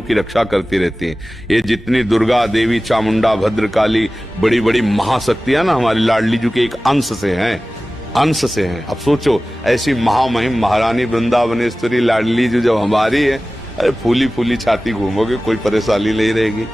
की रक्षा करती रहती हैं। ये जितनी दुर्गा देवी, चामुंडा, भद्रकाली, बड़ी बड़ी महाशक्तियां ना हमारी लाडली जी के एक अंश से हैं। अब सोचो, ऐसी महामहिम महारानी वृंदावनेश्वरी लाडली जी जब हमारी है, अरे फूली फूली छाती घूमोगे, कोई परेशानी नहीं रहेगी।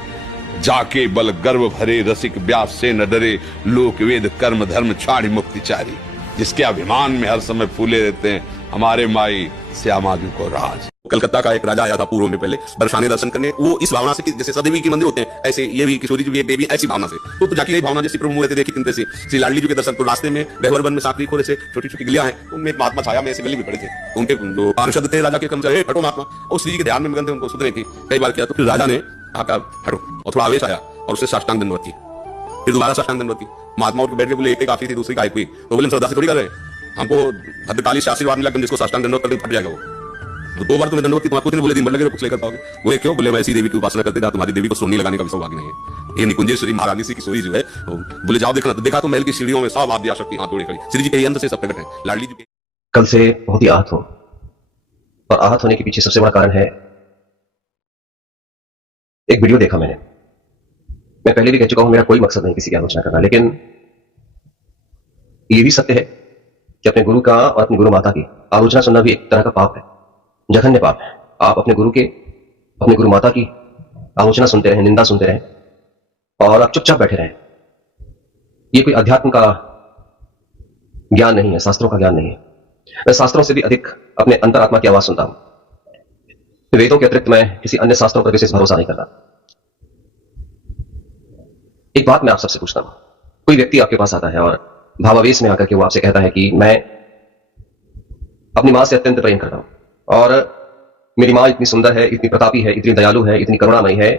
जाके बल गर्व भरे रसिक व्यास से न डरे, लोक वेद कर्म धर्म छाड़ी मुक्तिचारी। जिसके अभिमान में हर समय फूले रहते हैं हमारे माई श्यामा जी को राज। कलकत्ता का एक राजा आया था पूर्व में पहले बरसाने दर्शन करने, वो इस भावना से कि जैसे सदेवी के मंदिर होते हैं ऐसे ये भी किशोरी जी भी एक देवी, ऐसी भावना से तो जाके यही भावना जैसी प्रभु मुहूर्त देखी किंतु से श्री लाडली जी के दर्शन। तो रास्ते में गहवर वन में सांकरी खोरे से छोटी छोटी गलियां हैं, उनमें एक महात्मा छाया में ऐसे गली में पड़े थे। तो उनके जो पार्षद थे राजा के कर्मचारी, हटो महात्मा, और श्री जी के ध्यान में मगन थे, उनको सुधरे थी कई बार किया। तो फिर राजा ने आकर हटो, और थोड़ा आवेश आया और उससे साष्टांग दंडवत की। फिर दोबारा साष्टांग दंडवत की। महात्मा उठ बैठ के बोले, एक काफी थी, दूसरी गायब हुई। तो बोले श्रद्धा से थोड़ी कर रहे, हमको भद्रकाली से आशीर्वाद मिला, जिसको साष्टांग दंडवत करके फट जाएगा वो। तो 2 बार तुम्हें दंडवत की, तुम्हारे बोले दिन भर लगे कुछ लेकर पाओगे। बोले क्यों? बोले वैसी देवी की उपासना करते जा, तुम्हारी देवी को सोनी लगाने का भी सौभाग्य नहीं है। ये निकुंजेश्वरी महारानी सी किशोरी जो है, बोले जाओ देखना। तो देखा तो महल की सीढ़ियों में सब आद्या शक्ति हाथ जोड़े खड़ी, श्री जी के यंत्र से सब प्रकट है। लाडली जी कल से बहुत ही आहत हो, और आहत होने के पीछे सबसे बड़ा कारण है, एक वीडियो देखा मैंने। मैं पहले भी कह चुका हूं, मेरा कोई मकसद नहीं किसी की आलोचना करना, लेकिन यह भी सत्य है कि अपने गुरु का और अपनी गुरु माता की आलोचना सुनना भी एक तरह का पाप है, जघन्य पाप है। आप अपने गुरु के, अपने गुरु माता की आलोचना सुनते रहे, निंदा सुनते रहे, और आप चुपचाप बैठे रहे। यह कोई अध्यात्म का ज्ञान नहीं है, शास्त्रों का ज्ञान नहीं है। मैं शास्त्रों से भी अधिक अपने अंतरात्मा की आवाज सुनता हूं। वेदों के अतिरिक्त मैं किसी अन्य शास्त्रों पर विशेष भरोसा नहीं करता। एक बात मैं आप सबसे पूछता हूं, कोई व्यक्ति आपके पास आता है और भावावेश में आकर के वो आपसे कहता है कि मैं अपनी मां से अत्यंत प्रेम करता हूं, और मेरी मां इतनी सुंदर है, इतनी प्रतापी है, इतनी दयालु है, इतनी करुणामयी है,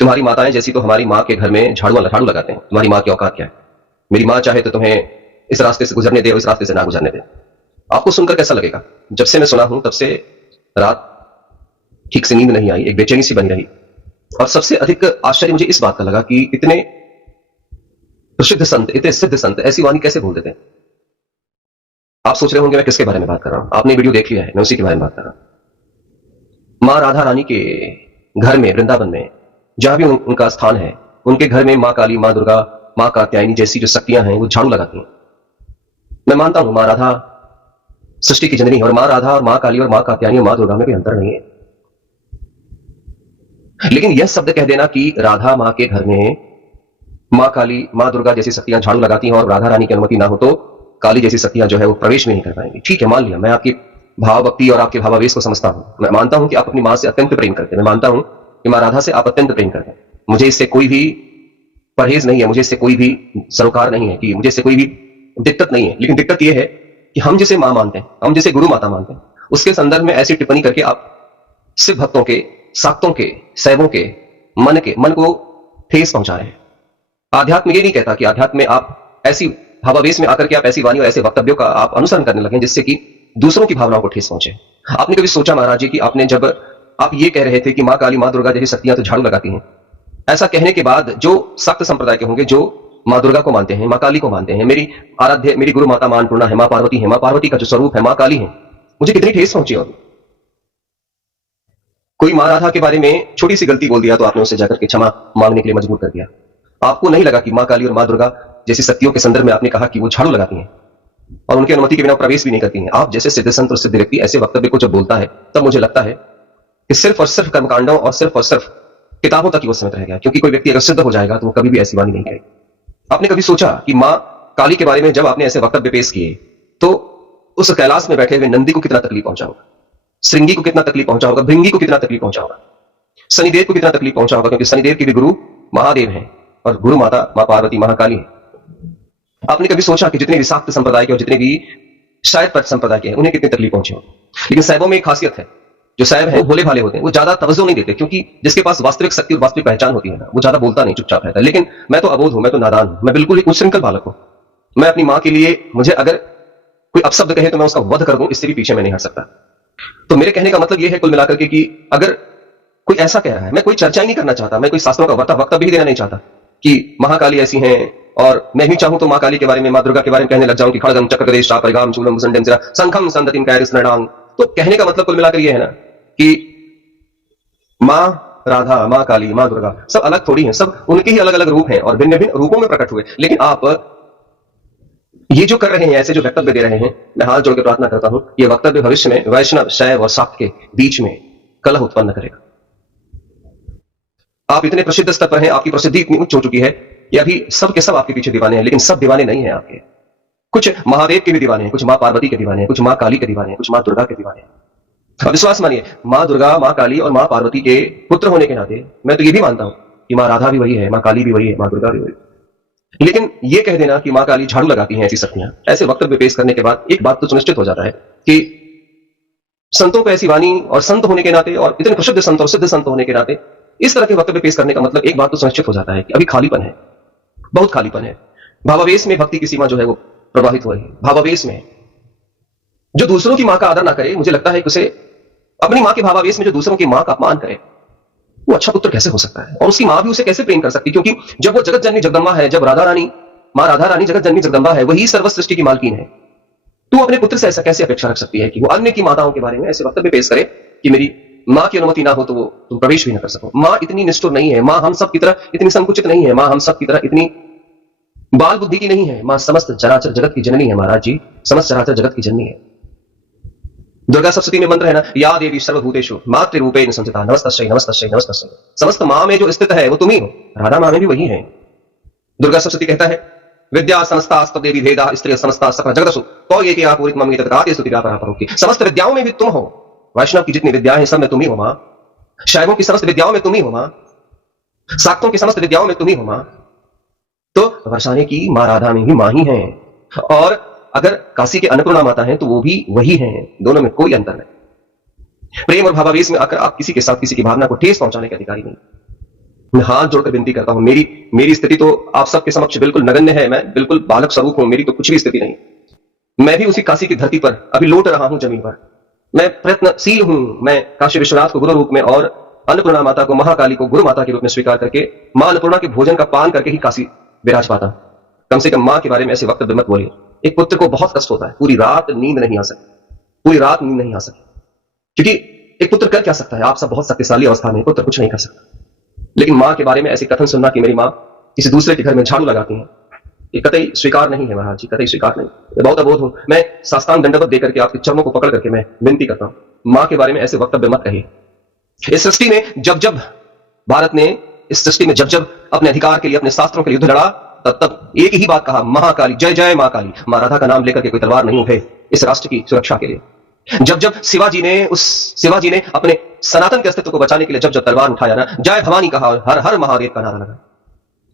तुम्हारी माताएं जैसी तो हमारी मां के घर में झाड़ू लगाते हैं, तुम्हारी मां की औकात क्या है? मेरी मां चाहे तो तुम्हें इस रास्ते से गुजरने दे और इस रास्ते से ना गुजरने दे। आपको सुनकर कैसा लगेगा? जब से मैं सुना हूं तब से रात ठीक से नींद नहीं आई, एक बेचैनी सी बनी रही। और सबसे अधिक आश्चर्य मुझे इस बात का लगा कि इतने प्रसिद्ध संत, इतने सिद्ध संत ऐसी वाणी कैसे बोल देते हैं। आप सोच रहे होंगे मैं किसके बारे में बात कर रहा हूं। आपने वीडियो देख लिया है, मैं उसी के बारे में बात कर रहा हूं। मां राधा रानी के घर में, वृंदावन में, जहां भी उनका स्थान है, उनके घर में मां काली, मां दुर्गा, मां कात्यायनी जैसी जो शक्तियां हैं वो झाड़ू लगाती हैं। मैं मानता हूं मां राधा सृष्टि की जननी, और मां राधा और मां काली और मां कात्यायनी और मां दुर्गा में कोई अंतर नहीं है। लेकिन यह शब्द कह देना कि राधा मां के घर में मां काली, मां दुर्गा जैसी शक्तियां झाड़ू लगाती हैं और राधा रानी की अनुमति ना हो तो काली जैसी शक्तियां जो है वो प्रवेश में नहीं कर पाएंगी। ठीक है, मान लिया, मैं आपकी भाव भक्ति और आपके भावावेश को समझता हूं। मैं मानता हूं कि आप अपनी मां से अत्यंत प्रेम करते हैं। मैं मानता हूं कि मां राधा से आप अत्यंत प्रेम करते हैं। मुझे इससे कोई भी परहेज नहीं है, मुझे इससे कोई भी सरोकार नहीं है, कि मुझे इससे कोई भी दिक्कत नहीं है। लेकिन दिक्कत यह है कि हम जिसे मां मानते हैं, हम जिसे गुरु माता मानते हैं, उसके संदर्भ में ऐसी टिप्पणी करके आप शिव भक्तों के, शाक्तों के, शैवों के मन को ठेस पहुंचा रहे हैं। आध्यात्म ये नहीं कहता कि आध्यात्म में आप ऐसी भावावेश में आकर के आप ऐसी वाणी और ऐसे वक्तव्यों का आप अनुसरण करने लगे जिससे कि दूसरों की भावनाओं को ठेस पहुंचे। आपने कभी सोचा महाराज जी कि आपने जब आप ये कह रहे थे कि मां काली, मां दुर्गा जैसी शक्तियां तो झाड़ू लगाती हैं, ऐसा कहने के बाद जो शाक्त संप्रदाय के होंगे, जो मां दुर्गा को मानते हैं, मां काली को मानते हैं, मेरी आराध्य, मेरी गुरु माता मां अन्नपूर्णा है, मां पार्वती है, मां पार्वती का जो स्वरूप है मां काली है, मुझे कितनी ठेस पहुंची होगी। कोई मां राधा के बारे में छोटी सी गलती बोल दिया तो आपने उससे जाकर के क्षमा मांगने के लिए मजबूर कर दिया। आपको नहीं लगा कि मां काली और मां दुर्गा जैसी शक्तियों के संदर्भ में आपने कहा कि वो झाड़ू लगाती हैं और उनकी अनुमति के बिना प्रवेश भी नहीं करती हैं। आप जैसे सिद्ध संत और सिद्ध व्यक्ति ऐसे वक्तव्य को जब बोलता है तब मुझे लगता है कि सिर्फ और सिर्फ कर्मकांडों और सिर्फ किताबों तक ही वो सीमित रह गया, क्योंकि कोई व्यक्ति अगर सिद्ध हो जाएगा तो वो कभी भी ऐसी वाणी नहीं करेगा। आपने कभी सोचा कि मां काली के बारे में जब आपने ऐसे वक्तव्य पेश किए तो उस कैलाश में बैठे हुए नंदी को कितना तकलीफ पहुंचा होगा, श्रृंगी को कितना तकलीफ पहुंचा होगा, भृंगी को कितना तकलीफ पहुंचा होगा, शनिदेव को कितना तकलीफ पहुंचा होगा, क्योंकि शनिदेव के भी गुरु महादेव हैं और गुरु माता मां पार्वती महाकाली है। आपने कभी सोचा कि जितने भी शाक्त संप्रदाय के और जितने भी शायद पथ संप्रदाय के हैं उन्हें कितनी तकलीफ पहुंची होगी। लेकिन शैवों में एक खासियत है, जो शैव है वो भोले भाले होते हैं, वो ज्यादा तवज्जो नहीं देते, क्योंकि जिसके पास वास्तविक शक्ति और वास्तविक पहचान होती है ना, वो ज्यादा बोलता नहीं, चुपचाप रहता है। लेकिन मैं तो अबोध हूं, मैं तो नादान हूं, मैं बिल्कुल एक उच्छृंखल बालक हूं। मैं अपनी मां के लिए, मुझे अगर कोई अपशब्द कहे तो मैं उसका वध कर दूं, इससे भी पीछे मैं नहीं हट सकता। तो मेरे कहने का मतलब यह है कुल मिलाकर के कि अगर कोई ऐसा कह रहा है, मैं कोई चर्चा ही नहीं करना चाहता, मैं कोई शास्त्रों का वक्तव्य भी देना नहीं चाहता कि महाकाली ऐसी हैं, और मैं भी चाहूं तो मां काली के बारे में, मां दुर्गा के बारे में कहने लग जाऊं कि खड़गम चक्रदेश परिगाम चूलम मुसंडम सिरा संखम संदतिम कैरिस नडांग। तो कहने का मतलब कुल मिलाकर यह है ना कि मां राधा, मां काली, मां दुर्गा सब अलग थोड़ी हैं, सब उनके ही अलग अलग रूप हैं और भिन्न भिन्न रूपों में प्रकट हुए। लेकिन आप ये जो कर रहे हैं, ऐसे जो वक्तव्य दे रहे हैं, मैं हाथ जोड़ के प्रार्थना करता हूं, ये वक्तव्य भविष्य में वैष्णव, शैव और शाक्त के बीच में कलह उत्पन्न करेगा। आप इतने प्रसिद्ध स्तर पर हैं, आपकी प्रसिद्धि इतनी उच्च हो चुकी है कि अभी सब के सब आपके पीछे दीवाने हैं, लेकिन सब दीवाने नहीं हैं आपके। कुछ महादेव के भी दीवाने हैं, कुछ मां पार्वती के दीवाने हैं, कुछ मां काली के दीवाने हैं, कुछ मां दुर्गा के दीवाने हैं। अब विश्वास मानिए, मां दुर्गा, मां काली और मां पार्वती के पुत्र होने के नाते मैं तो ये भी मानता हूं कि मां राधा भी वही है, मां काली भी वही है, मां दुर्गा भी वही है। लेकिन ये कह देना कि मां काली झाड़ू लगाती हैं, ऐसी शक्तियां, ऐसे वक्तव्य पेश करने के बाद एक बात तो सुनिश्चित हो जाता है कि संतों को ऐसी वाणी और संत होने के नाते और इतने प्रसिद्ध संत और सिद्ध संत होने के नाते इस तरह के वक्तव्य पेश करने का मतलब एक बात तो सुनिश्चित हो जाता है कि अभी खालीपन है, बहुत खालीपन है। भावावेश में भक्ति की सीमा जो है वो प्रभावित हो रही है। भावावेश में जो दूसरों की मां का आदर ना करे, मुझे लगता है कि उसे अपनी मां के भावावेश में जो दूसरों की मां का अपमान करे, वो अच्छा पुत्र कैसे हो सकता है? और उसकी मां भी उसे कैसे प्रेम कर सकती? क्योंकि जब वो जगत जननी जगदम्बा है, जब राधा रानी, मां राधा रानी जगत जननी जगदम्बा है, वही सर्व सृष्टि की मालकीन है, तो अपने पुत्र से ऐसा कैसे अपेक्षा रख सकती है कि वो अन्य की माताओं के बारे में ऐसे वक्तव्य पेश करे कि मेरी मां की अनुमति ना हो तो वो तुम प्रवेश भी ना कर सको। मां इतनी निष्ठुर नहीं है, मां हम सब की तरह इतनी संकुचित नहीं है, मां हम सब की तरह इतनी बाल बुद्धि की नहीं है। मां समस्त चराचर जगत की जननी है महाराज जी, समस्त चराचर जगत की जननी है। दुर्गा सप्तशती में मंत्र है ना, या देवी सर्वभूतेषु मातृरूपेण संस्थिता नमस्तस्यै नमस्तस्यै नमस्तस्यै। समस्त मां में जो स्थित है वो तुम ही हो, राधा मां में भी वही है। दुर्गा सप्तशती कहता है, विद्या समस्ता देवी भेदा स्त्रिय समस्ता सकल जगदसु तो ये कि आपूरित मम तत्काते स्तुति व्यापार परोक्ति। समस्त विद्याओं में भी तुम हो, वैष्णव की जितनी विद्याएं हैं सब में तुम ही हो मां, शैवों की समस्त विद्याओं में तुम ही हो मां, शाक्तों की समस्त विद्याओं में तुम ही हो मां। तो वर्षाने की मां राधा में भी मां ही है, और अगर काशी के अन्नपूर्णा माता है तो वो भी वही है, दोनों में कोई अंतर नहीं। प्रेम और भावावेश में आकर आप किसी के साथ किसी की भावना को ठेस पहुंचाने के अधिकारी नहीं। मैं हाथ जोड़कर विनती करता हूं, मेरी स्थिति तो आप सबके समक्ष बिल्कुल नगण्य है, मैं बिल्कुल बालक स्वरूप हूं, मेरी तो कुछ भी स्थिति नहीं। मैं भी उसी काशी की धरती पर अभी लौट रहा हूं जमीन पर। मैं प्रयत्नशील हूं, मैं काशी विश्वनाथ को गुरु रूप में और अन्नपूर्णा माता को, महाकाली को गुरु माता के रूप में स्वीकार करके मां अन्नपूर्णा के भोजन का पान करके ही काशी विराज पाता। कम से कम मां के बारे में ऐसे वक्तव्य मत बोलिए। एक पुत्र को बहुत कष्ट होता है, पूरी रात नींद नहीं आ सकी, पूरी रात नींद नहीं आ सकी, क्योंकि एक पुत्र कर क्या सकता है? आप सब बहुत शक्तिशाली अवस्था में, पुत्र कुछ नहीं कर सकता। लेकिन मां के बारे में ऐसे कथन सुनना कि मेरी मां किसी दूसरे के घर में झाड़ू लगाती है, ये कतई स्वीकार नहीं है महाराज जी, कतई स्वीकार नहीं। मैं बहुत अबोध हूं, मैं साष्टांग दंडवत देकर के आपके चरणों को पकड़ करके मैं विनती करता हूं, मां के बारे में ऐसे वक्तव्य मत कहिए। इस सृष्टि में जब जब भारत ने, इस सृष्टि में जब जब अपने अधिकार के लिए, अपने शास्त्रों के लिए युद्ध लड़ा, तब तब एक ही बात कहा, महाकाली जय जय मां काली। मां राधा का नाम लेकर के कोई तलवार नहीं उठे इस राष्ट्र की सुरक्षा के लिए। जब जब शिवाजी ने अपने सनातन के अस्तित्व को बचाने के लिए जब जब तलवार उठाया ना, जय भवानी कहा, हर हर महादेव का नारा लगा।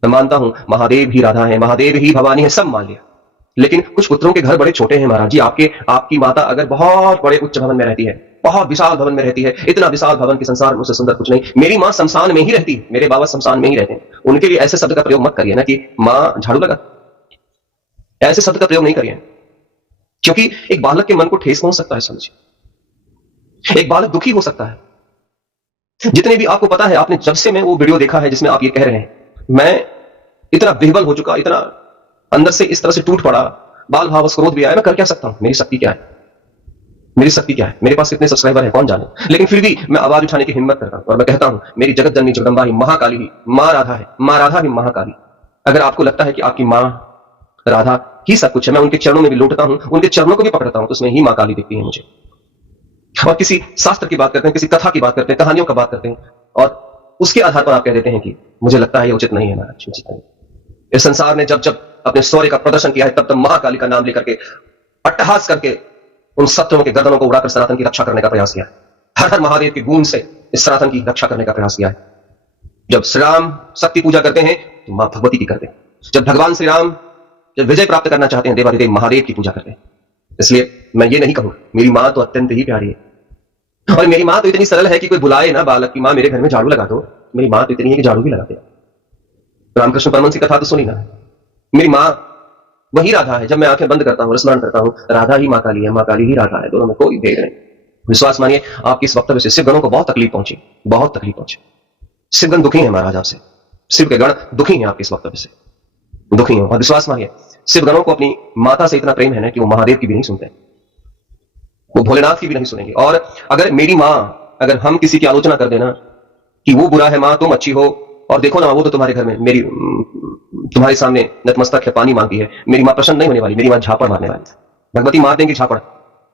मैं मानता हूं महादेव ही राधा है, महादेव ही भवानी है, सब मान लिया। लेकिन कुछ पुत्रों के घर बड़े छोटे हैं महाराज जी। आपकी माता अगर बहुत बड़े उच्च भवन में रहती है, बहुत विशाल भवन में रहती है, इतना विशाल भवन के संसार में उससे सुंदर कुछ नहीं। मेरी मां शमशान में ही रहती है, मेरे बाबा शमशान में ही रहते हैं। उनके लिए ऐसे शब्द का प्रयोग मत करिए ना कि मां झाड़ू लगा, ऐसे शब्द का प्रयोग नहीं करिए, क्योंकि एक बालक के मन को ठेस पहुंच सकता है। समझिए, एक बालक दुखी हो सकता है। जितने भी आपको पता है, आपने जब से मैं वो वीडियो देखा है जिसमें आप ये कह रहे हैं, मैं इतना बेहबल हो चुका, इतना अंदर से इस तरह से टूट पड़ा, बाल भाव क्रोध भी आया। मैं कर क्या सकता हूं? मेरी शक्ति क्या है? मेरी शक्ति क्या है? मेरे पास कितने सब्सक्राइबर है कौन जाने। लेकिन फिर भी मैं आवाज उठाने की हिम्मत करता हूं और मैं कहता हूं, मेरी जगत जननी जगदम्बा ही महाकाली ही मां राधा है, मां राधा ही महाकाली। अगर आपको लगता है कि आपकी मां राधा ही सब कुछ है, मैं उनके चरणों में भी लौटता हूं, उनके चरणों को भी पकड़ता हूं, तो उसमें ही मां काली दिखती है मुझे। और किसी शास्त्र की बात करते हैं, किसी कथा की बात करते हैं, कहानियों का बात करते हैं, और उसके आधार पर आप कह देते हैं कि मुझे लगता है ये उचित नहीं है महाराज, उचित नहीं। इस संसार ने जब जब अपने शौर्य का प्रदर्शन किया है, तब तब महाकाली का नाम लेकर के अट्टहास करके उन शत्रुओं के गर्दनों को उड़ाकर सनातन की रक्षा करने का प्रयास किया है। हर हर महादेव की गूंज से इस सनातन की रक्षा करने का प्रयास किया है। जब श्री राम शक्ति पूजा करते हैं तो मां भगवती की करते हैं। जब भगवान श्री राम जब विजय प्राप्त करना चाहते हैं, देवाधिदेव महादेव की पूजा करते हैं। इसलिए मैं ये नहीं कहूं, मेरी मां तो अत्यंत ही प्यारी है, और मेरी मां तो इतनी सरल है कि कोई बुलाए ना बालक की मां मेरे घर में झाड़ू लगा दो, मेरी मां तो इतनी है कि झाड़ू भी लगाते हैं। रामकृष्ण परमहंस की कथा तो सुनी ना, मेरी मां वही राधा है। जब मैं आंखें बंद करता हूं, स्मरण करता हूं, राधा ही मां काली है, मां काली ही राधा है, दोनों में कोई भेद नहीं। विश्वास मानिए, आपकी इस वक्तव्य से शिवगणों को बहुत तकलीफ पहुंची, बहुत तकलीफ पहुंची। शिवगण दुखी है महाराज आपसे, शिव के गण दुखी हैं आपके इस वक्तव्य से, दुखी हैं। और विश्वास मानिए, शिवगणों को अपनी माता से इतना प्रेम है ना कि वो महादेव की भी नहीं सुनते, वो भोलेनाथ की भी नहीं सुनेंगे। और अगर मेरी मां, अगर हम किसी की आलोचना कर देना कि वो बुरा है मां, तुम अच्छी हो, और देखो ना वो तो तुम्हारे घर में मेरी तुम्हारे सामने नतमस्तक है, पानी मांगती है, मेरी मां प्रसन्न नहीं होने वाली, मेरी मां झापड़ मारने वाली, भगवती मार देंगी झापड़।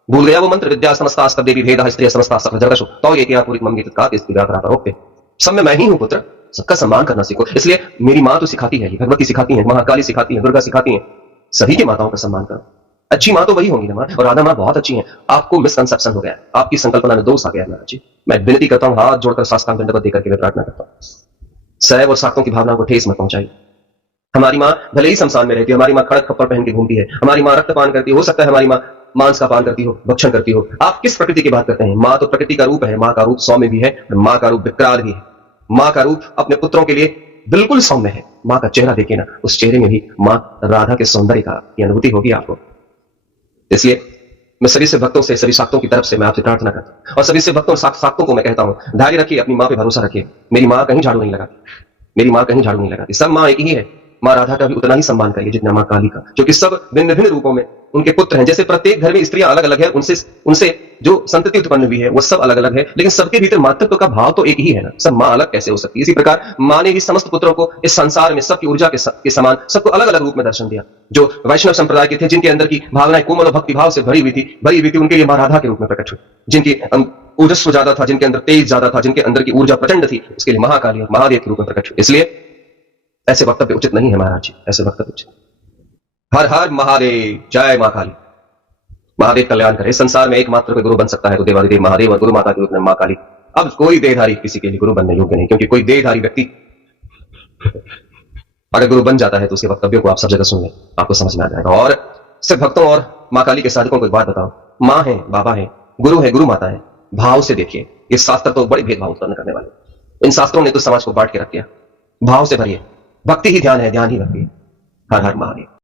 भूल गया वो मंत्र, विद्या समस्ता स्तव देवी भेद स्त्रिय समस्ता सकल जगदशु तो ये क्या पूरी मम्मी तत्काल स्त्री व्याकरण रोकते। सब में मैं ही हूं पुत्र, सबका सम्मान करना सीखो। इसलिए मेरी मां तो सिखाती है, भगवती सिखाती है, महाकाली सिखाती है, दुर्गा सिखाती है, सभी की माताओं का सम्मान करो। अच्छी मां तो वही होंगी ना मां, और राधा मां बहुत अच्छी है। आपको मिसकंसेप्शन हो गया, आपकी संकल्पना में दोष आ गया महाराज जी। मैं विनती करता हूं, हाथ जोड़कर साष्टांग दंडवत देकर के मैं प्रार्थना करता हूं, सैव और साक्तों की भावनाओं को ठेस मत पहुंचाइए। हमारी मां भले ही शमशान में रहती है, हमारी मां खड़क खप्पर पहन के घूमती है, हमारी मां रक्तपान करती है, हो सकता है हमारी मां मांस का पान करती हो, भक्षण करती हो। आप किस प्रकृति की बात करते हैं? मां तो प्रकृति का रूप है, मां का रूप सौम्य भी है, मां का रूप विकराल भी है। मां का रूप अपने पुत्रों के लिए बिल्कुल सौम्य है। मां का चेहरा देखिए ना, उस चेहरे में भी मां राधा के सौंदर्य का अनुभूति होगी आपको। इसलिए मैं सभी से भक्तों से, सभी शाक्तों की तरफ से मैं आपसे प्रार्थना करता हूं, और सभी से भक्तों शाक्तों को मैं कहता हूं, धैर्य रखिए, अपनी मां पे भरोसा रखिए। मेरी मां कहीं झाड़ू नहीं लगाती, मेरी मां कहीं झाड़ू नहीं लगाती, सब मां एक ही है। मां राधा का भी उतना ही सम्मान करिए जितना मां काली का, क्योंकि सब भिन्न भिन्न रूपों में उनके पुत्र हैं। जैसे प्रत्येक घर में स्त्रियां अलग अलग है, उनसे जो संतति उत्पन्न हुई है वो सब अलग अलग है, लेकिन सबके भीतर मातृत्व का भाव तो एक ही है ना। सब मां अलग कैसे हो सकती है? इसी प्रकार मां ने भी समस्त पुत्रों को इस संसार में सबकी ऊर्जा के समान सबको अलग अलग रूप में दर्शन दिया। जो वैष्णव संप्रदाय के थे, जिनके अंदर की भावनाएं कोमल और भक्ति भाव से भरी हुई थी, उनके लिए मां राधा के रूप में प्रकट हुई। जिनकी ओजस्व ज्यादा था, जिनके अंदर तेज ज्यादा था, जिनके अंदर की ऊर्जा प्रचंड थी, उसके लिए महाकाली और महादेव के रूप में प्रकट हुई। इसलिए ऐसे वक्तव्य उचित नहीं है महाराज जी, ऐसे वक्तव्य उचित। हर हर महादेव, जय मां काली। महादेव कल्याण करे। संसार में एकमात्र कोई गुरु बन सकता है तो देवादिदेव महादेव, और गुरु माता के रूप में मां काली। अब कोई देहधारी किसी के लिए गुरु बनने योग्य नहीं, क्योंकि कोई देहधारी व्यक्ति अगर गुरु बन जाता है तो उसके वक्तव्यों को आप सब जगह सुन लें, आपको समझ में आ जाएगा। और सिर्फ भक्तों और मां काली के साधकों को एक बात बताओ, मां है, बाबा है, गुरु माता है, भाव से देखिए। ये शास्त्र तो बड़े भेदभाव उत्पन्न करने वाले, इन शास्त्रों ने तो समाज को बांट के रख दिया। भाव से भरिए, भक्ति ही ध्यान है, ध्यान ही भक्ति है। हर हर महादेव।